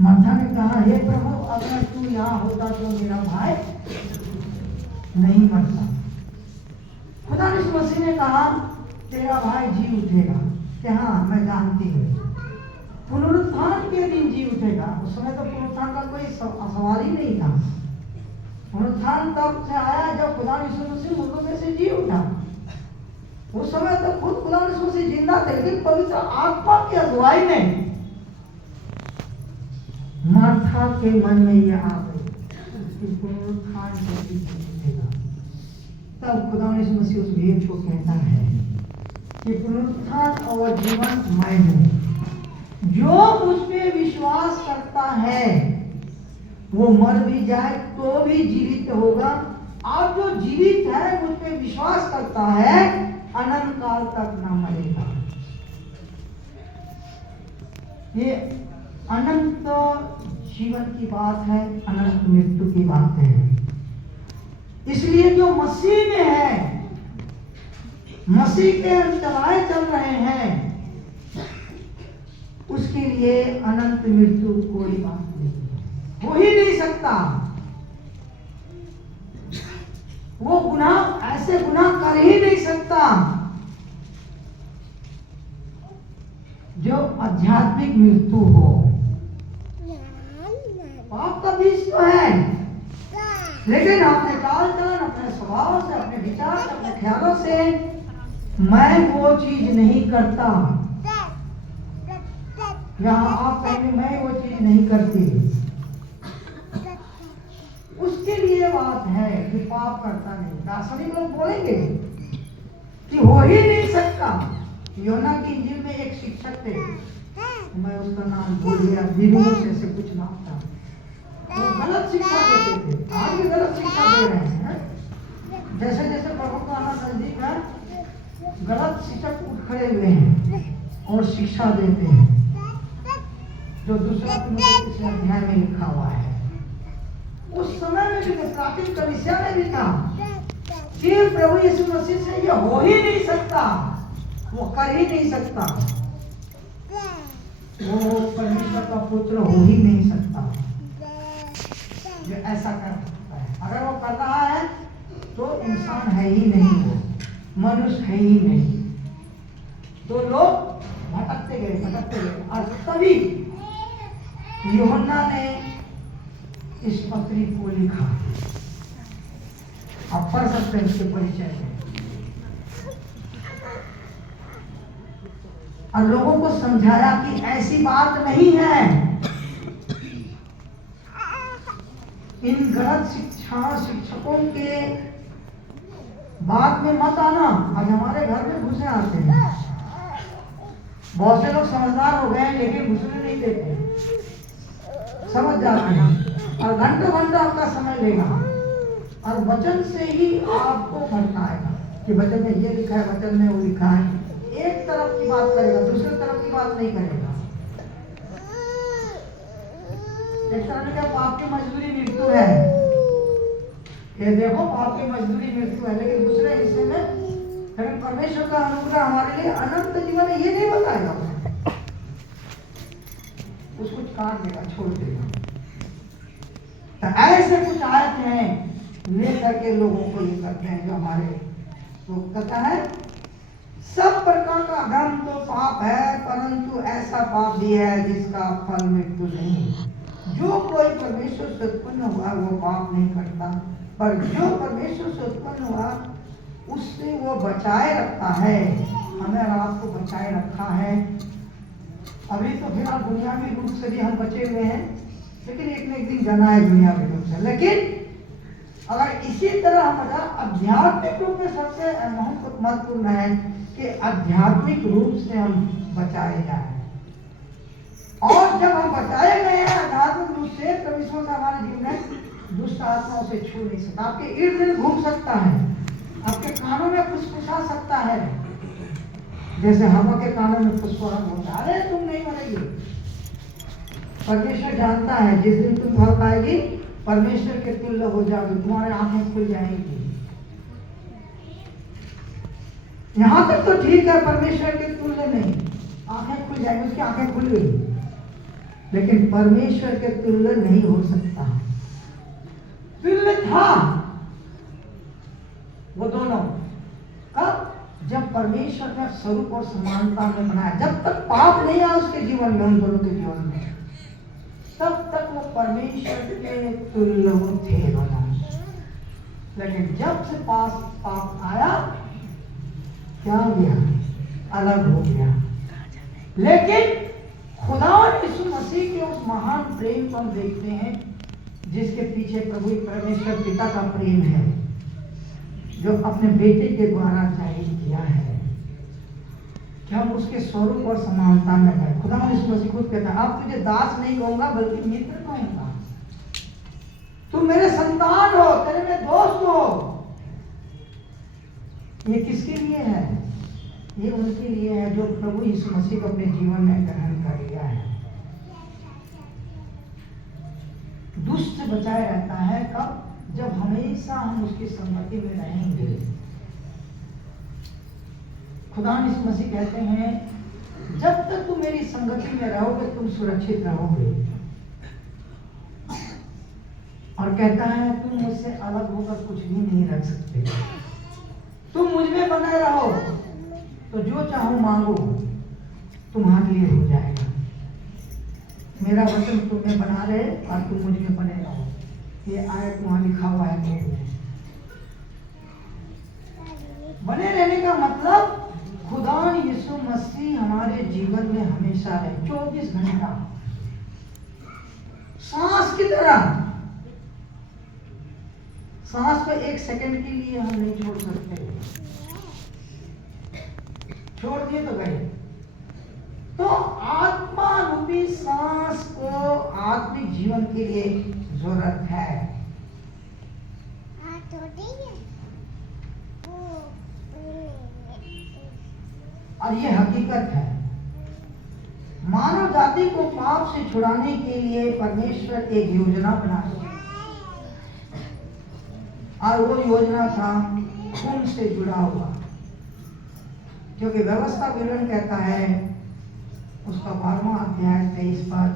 Martha ने कहा, हे प्रभु, अगर तू यहाँ होता तो मेरा भाई नहीं मरता। खुदा ने मसीह ने कहा, तेरा भाई जी उठेगा। कि हाँ, मैं जानती हूँ पुनरुत्थान के दिन जी उठेगा। उस समय तो पुनरुत्थान का कोई सवाल ही नहीं था। पुनरुत्थान तब से आया जब खुदा यीशु मसीह मुर्दों में से जी उठा। उस समय तो खुद खुदा यीशु मसीह जिंदा थे, लेकिन पवित्र आत्मा की अगुवाई ने मार्था के मन में यह आ गई कि पुनरुत्थान के दिन जी उठेगा। तब खुदा यीशु मसीह उस भेद को कहता है कि पुनरुत्थान और जीवन मैं हूँ। जो मुझ पे विश्वास करता है वो मर भी जाए तो भी जीवित होगा, और जो जीवित है मुझ पे विश्वास करता है अनंत काल तक ना मरेगा। ये अनंत जीवन की बात है, अनंत मृत्यु की बात है। इसलिए जो मसीह में है, मसीह के चलाए चल रहे हैं, उसके लिए अनंत मृत्यु कोई बात नहीं, हो ही नहीं सकता। वो गुनाह, ऐसे गुनाह कर ही नहीं सकता जो आध्यात्मिक मृत्यु हो। पाप का बीज तो है, लेकिन अपने चाल चलन, अपने स्वभाव से, अपने विचार से, अपने ख्यालों से मैं वो चीज नहीं करता। यहाँ आप कहेंगे मैं वो चीज नहीं करती, उसके लिए बात है कि पाप करता नहीं। दार्शनिक लोग बोलेंगे कि हो ही नहीं सकता। योना की इंजील में एक शिक्षक थे, मैं उसका नाम भूल गया, दिनों से कुछ नाम था। वो गलत शिक्षा देते थे, आज भी गलत शिक्षा दे रहे हैं। जैसे जैसे प्रभु का आना नजदीक है, गलत शिक्षक उठ खड़े हुए हैं और शिक्षा देते हैं, जो दूसरा तीसरे अध्याय में लिखा हुआ है। उस समय में भी प्राचीन कलीसिया में भी था कि प्रभु यीशु मसीह से यह हो ही नहीं सकता, वो कर ही नहीं सकता, वो परमेश्वर का पुत्र हो ही नहीं सकता जो ऐसा कर सकता है। अगर वो कर रहा है तो इंसान है ही नहीं, वो मनुष्य है ही नहीं। तो लोग भटकते गए और तभी यूहन्ना ने इस पत्री को लिखा। आप पढ़ सकते हैं इसके परिचय में, और लोगों को समझाया कि ऐसी बात नहीं है, इन गलत शिक्षकों के बात में मत आना। आज हमारे घर में घुसे आते हैं, बहुत से लोग समझदार हो गए लेकिन घुसने नहीं देते, समझ जाते हैं और घंटों घंटों आपका समय लेगा और वचन से ही आपको भटकाएगा कि वचन में ये लिखा है, वचन में वो लिखा है। एक तरफ की बात करेगा, दूसरी तरफ की बात नहीं करेगा। एक तरह का पाप की मजदूरी मृत्यु है, ये देखो पाप की मजदूरी मृत्यु है, लेकिन दूसरे हिस्से में लेकिन परमेश्वर का अनुग्रह हमारे लिए अनंत जीवन है, ये नहीं बताएगा। उसको काट देगा, छोड़ देगा। तो ऐसे कुछ आयत हैं लेकर के लोगों को ये करते हैं जो हमारे तो कहता है सब प्रकार का अधर्म तो पाप है, परंतु ऐसा पाप भी है जिसका फल मृत्यु नहीं। जो कोई परमेश्वर से उत्पन्न हुआ वो पाप नहीं करता, पर जो परमेश्वर से उत्पन्न हुआ उससे वो बचाए रखता है। हमें और आपको बचाए रखा है। अभी तो फिलहाल दुनियावी रूप से भी हम बचे हुए हैं, लेकिन एक न एक दिन जाना है दुनियावी रूप से। लेकिन अगर इसी तरह हमारा आध्यात्मिक रूप में सबसे महत्वपूर्ण है कि आध्यात्मिक रूप से हम बचाए जाए, और जब हम बचाए गए हैं आध्यात्मिक रूप से, तब ईश्वर का हमारे जीवन में दुष्ट आत्माओं से छू नहीं सकता। आपके इर्द गिर्द घूम सकता है, आपके कानों में फुसफुसा सकता है, जैसे हवा के कानों में फुसफुसाहट होता है, अरे तुम नहीं मरेगी। परमेश्वर जानता है जिस दिन तुम मर पाएगी परमेश्वर के तुल्य हो जाओगे, तुम्हारे आंखें खुल जाएंगी। यहां तक तो ठीक है, परमेश्वर के तुल्य नहीं, आंखें खुल जाएंगी। उसकी आंखें खुल गई, लेकिन परमेश्वर के तुल्य नहीं हो सकता। तुल्य था वो दोनों कब? जब परमेश्वर ने स्वरूप और समानता में बनाया। जब तक पाप नहीं आया उसके जीवन में, उन दोनों के जीवन में, तब तक वो परमेश्वर के तुल्य थे दोनों। लेकिन जब से पाप आया, क्या हो गया? अलग हो गया। लेकिन खुदा और यीशु मसीह के उस महान प्रेम को हम देखते हैं, जिसके पीछे प्रभु परमेश्वर पिता का प्रेम है, जो अपने बेटे के द्वारा जाहिर किया है कि हम उसके स्वरूप और समानता में गए। खुदा और यीशु मसीह खुद कहता है, अब तुझे दास नहीं कहूंगा बल्कि मित्र कहूंगा। तुम मेरे संतान हो, तेरे में दोस्त हो। ये किसके लिए है? ये उनके लिए है जो प्रभु यीशु मसीह को अपने जीवन में ग्रहण कर लिया है। दुष्ट से बचाए रहता है कब? जब हमेशा हम उसकी संगति में रहेंगे। खुदा यीशु मसीह कहते हैं, जब तक तुम मेरी संगति में रहोगे तुम सुरक्षित रहोगे। और कहता है, तुम मुझसे अलग होकर कुछ भी नहीं रख सकते। तुम मुझ में बने रहो तो जो चाहो मांगो तुम्हारे लिए हो जाएगा। मेरा वचन तुम में बना रहे और तुम मुझ में बने रहो। ये आयत वहां लिखा हुआ है। बने रहने का मतलब खुदा यीशु मसीह हमारे जीवन में हमेशा रहे, 24 घंटा, सांस की तरह। सांस को 1 सेकंड के लिए हम नहीं छोड़ सकते। छोड़ दिए तो गए। तो आत्मा रूपी सांस को आत्मिक जीवन के लिए जरूरत है। और ये हकीकत है। मानव जाति को पाप से छुड़ाने के लिए परमेश्वर एक योजना बनाई, और वो योजना था खून से जुड़ा हुआ। क्योंकि व्यवस्था विवरण कहता है, उसका 12वां अध्याय 23 पद,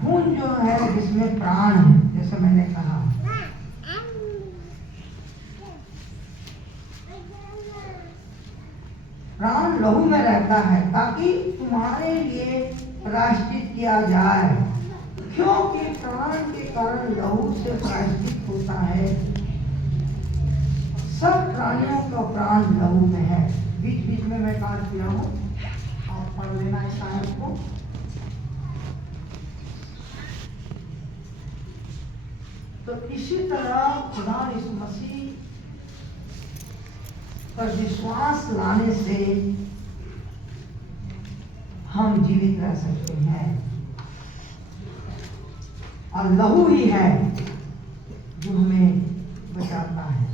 खून जो है जिसमें प्राण है, जैसे मैंने कहा, प्राण लहू में रहता है ताकि तुम्हारे लिए प्रायश्चित किया जाए। क्योंकि प्राण के कारण लहू से प्रायश्चित होता है। सब प्राणियों का प्राण लहू में है। बीच बीच में मैं काट किया हूं, आप पढ़ लेना इस आयत को। तो इसी तरह खुदा यीशु मसीह पर विश्वास लाने से हम जीवित रह सकते हैं। और लहू ही है जो हमें बचाता है।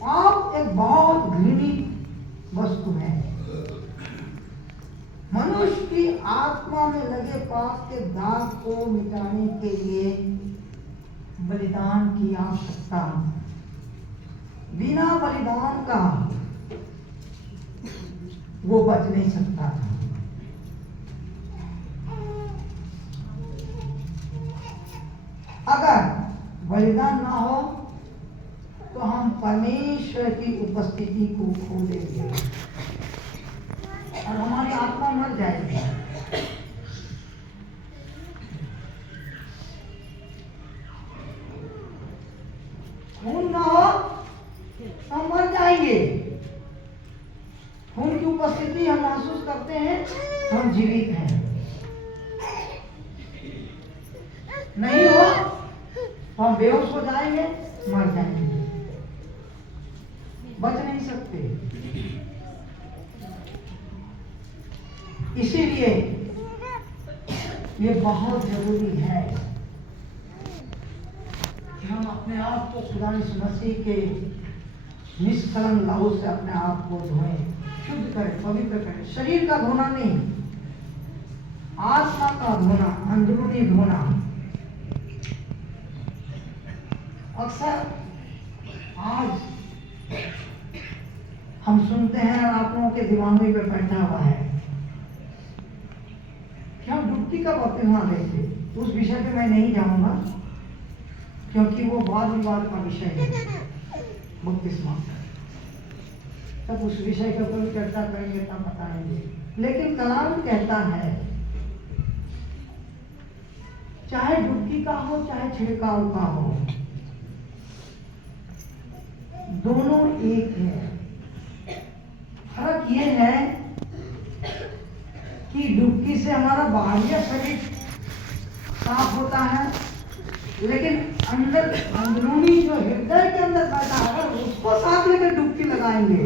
पाप एक बहुत घृणित वस्तु है। मनुष्य की आत्मा में लगे पाप के दाग को मिटाने के लिए बलिदान की आवश्यकता। बिना बलिदान का वो बच नहीं सकता था। अगर बलिदान ना हो तो हम परमेश्वर की उपस्थिति को खो देंगे और हमारी आत्मा मर जाएगी। खून ना हो तो हम मर जाएंगे। खून की उपस्थिति हम महसूस करते हैं तो हम जीवित हैं। नहीं हो तो हम बेहोश हो जाएंगे, मर जाएंगे, बच नहीं सकते। इसीलिए ये बहुत जरूरी है कि हम अपने आप को खुदा यीशु मसीह के निष्कलंक लहू से अपने आप को धोएं, शुद्ध करें, पवित्र करें। शरीर का धोना नहीं, आत्मा का धोना, अंदरूनी धोना। अक्सर आज हम सुनते हैं और आप लोगों के दिमाग में बैठा हुआ है डुबकी का बपतिस्मा लेते, उस विषय पे मैं नहीं जाऊंगा क्योंकि वो वाद विवाद का विषय है बपतिस्मा। तब उस विषय के ऊपर चर्चा करेंगे तब बताएंगे। लेकिन कलाम कहता है चाहे डुबकी का हो चाहे छिड़काव का हो, दोनों एक है। फर्क ये है कि डुबकी से हमारा बाह्य शरीर साफ होता है, लेकिन अंदर अंदरूनी जो हृदय के अंदर बैठा है अगर उसको साथ लेकर डुबकी लगाएंगे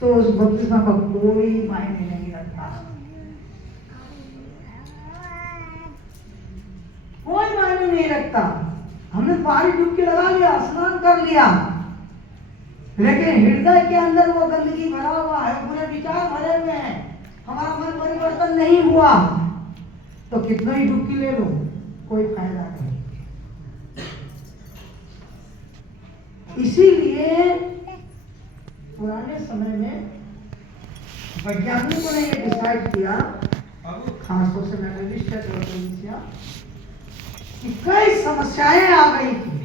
तो उस बपतिस्मा का कोई मायने नहीं रखता, कोई मायने नहीं रखता। हमने बाहरी डुबकी लगा लिया, स्नान कर लिया, लेकिन हृदय के अंदर वो गंदगी भरा हुआ है, पूरे विचार भरे हुए हैं, हमारा मन परिवर्तन नहीं हुआ, तो कितना ही डुबकी ले लो कोई फायदा नहीं। इसीलिए पुराने समय में वैज्ञानिकों ने ये डिसाइड किया, खासतौर से कि कई समस्याएं आ गई थी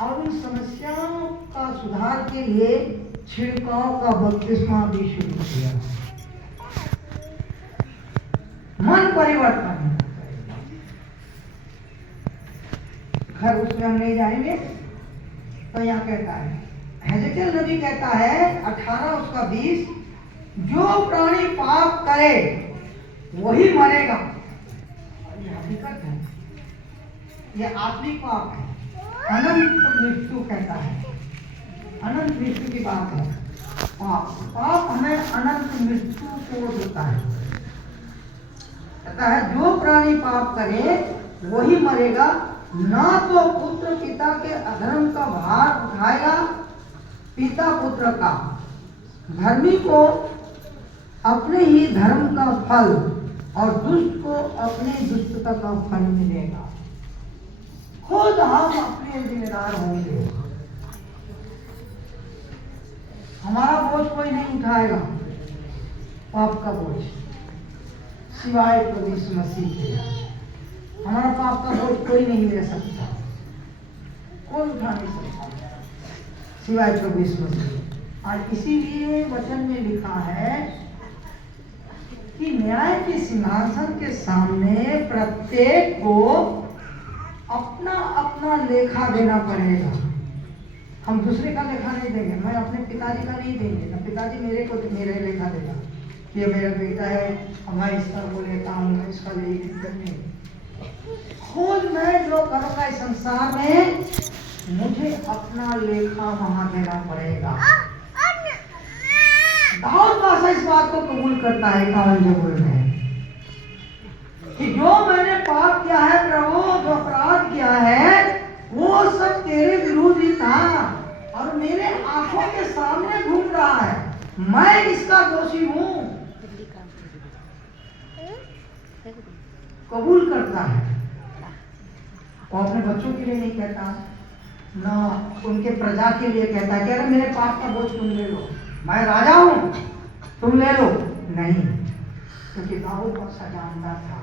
और उन समस्याओं का सुधार के लिए छिड़काव का बपतिस्मा भी शुरू किया। मन परिवर्तन खैर उसमें हम नहीं जाएंगे। तो यहाँ कहता है हेजेकियल नबी कहता है 18 उसका 20, जो प्राणी पाप करे वही मरेगा। ये हकीकत है, ये आत्मिक पाप है, अनंत मृत्यु कहता है, अनंत मृत्यु की बात है। पाप हमें अनंत मृत्यु को देता है। कहता है जो प्राणी पाप करे वही मरेगा, ना तो पुत्र पिता के अधर्म का भार उठाएगा, पिता पुत्र का। धर्मी को अपने ही धर्म का फल और दुष्ट को अपने दुष्टता का फल मिलेगा। खुद हम अपने जिम्मेदार होंगे, हमारा बोझ कोई नहीं उठाएगा, पाप का बोझ, सिवाय प्रभु यीशु मसीह के। हमारा पाप का बोझ कोई नहीं ले सकता, कोई उठा नहीं सकता सिवाय प्रभु यीशु मसीह। और इसीलिए वचन में लिखा है कि न्याय के सिंहासन के सामने प्रत्येक को अपना अपना लेखा देना पड़ेगा। हम दूसरे का लेखा नहीं देंगे, मैं अपने पिताजी का नहीं देंगे, ना पिताजी मेरे को मेरे लेखा देगा कि ये मेरा बेटा है, मैं इसका वो लेता हूँ, मैं इसका ले नहीं। खुद मैं जो करूँगा इस संसार में मुझे अपना लेखा वहां देना पड़ेगा। दाऊद पासा इस बात को कबूल करता है 51 में कि जो मैंने पाप किया है प्रभु, जो अपराध किया है वो सब तेरे विरुद्ध ही था और मेरे आंखों के सामने घूम रहा है, मैं इसका दोषी हूं। कबूल करता है। वो अपने बच्चों के लिए नहीं कहता, ना उनके प्रजा के लिए कहता है कि अरे मेरे पाप का बोझ तुम ले लो, मैं राजा हूं तुम ले लो, नहीं। क्योंकि दाऊद पासा जानता था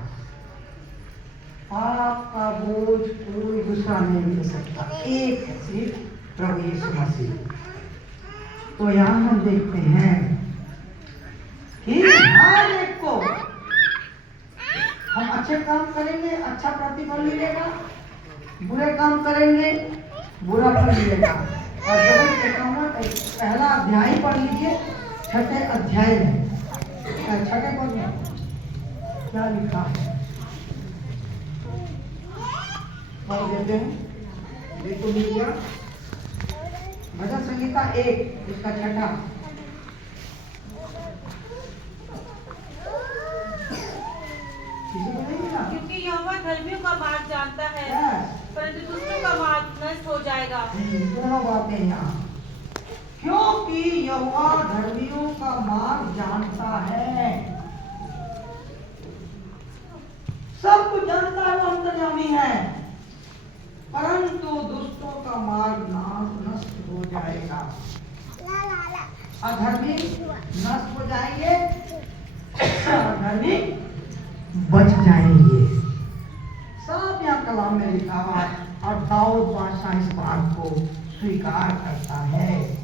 पाप का बोझ कोई दूसरा नहीं ले सकता, एक है सिर्फ प्रभु यीशु मसीह। तो यहाँ हम देखते हैं कि हर एक को हम अच्छे काम करेंगे अच्छा प्रतिफल मिलेगा, बुरे काम करेंगे बुरा फल मिलेगा। और जब पहला अध्याय पढ़ लीजिए, छठे अध्याय में, छठे पद में क्या लिखा है पढ़ देते हैं। देखो मिल गया भजन संहिता 1 उसका छठा। क्योंकि यहोवा धर्मियों का मार्ग जानता है परंतु दुष्टों का मार्ग नष्ट हो जाएगा। दोनों बातें यहाँ, क्योंकि यहोवा धर्मियों का मार्ग जानता है, सब कुछ जानता है, वो अंतर्यामी है, परंतु दुष्टों का मार्ग नष्ट हो जाएगा। अधर्मी नष्ट हो जाएंगे, अधर्मी बच जाएंगे। सब यहाँ कलाम में लिखा हुआ है और दाऊद बादशाह इस बात को स्वीकार करता है।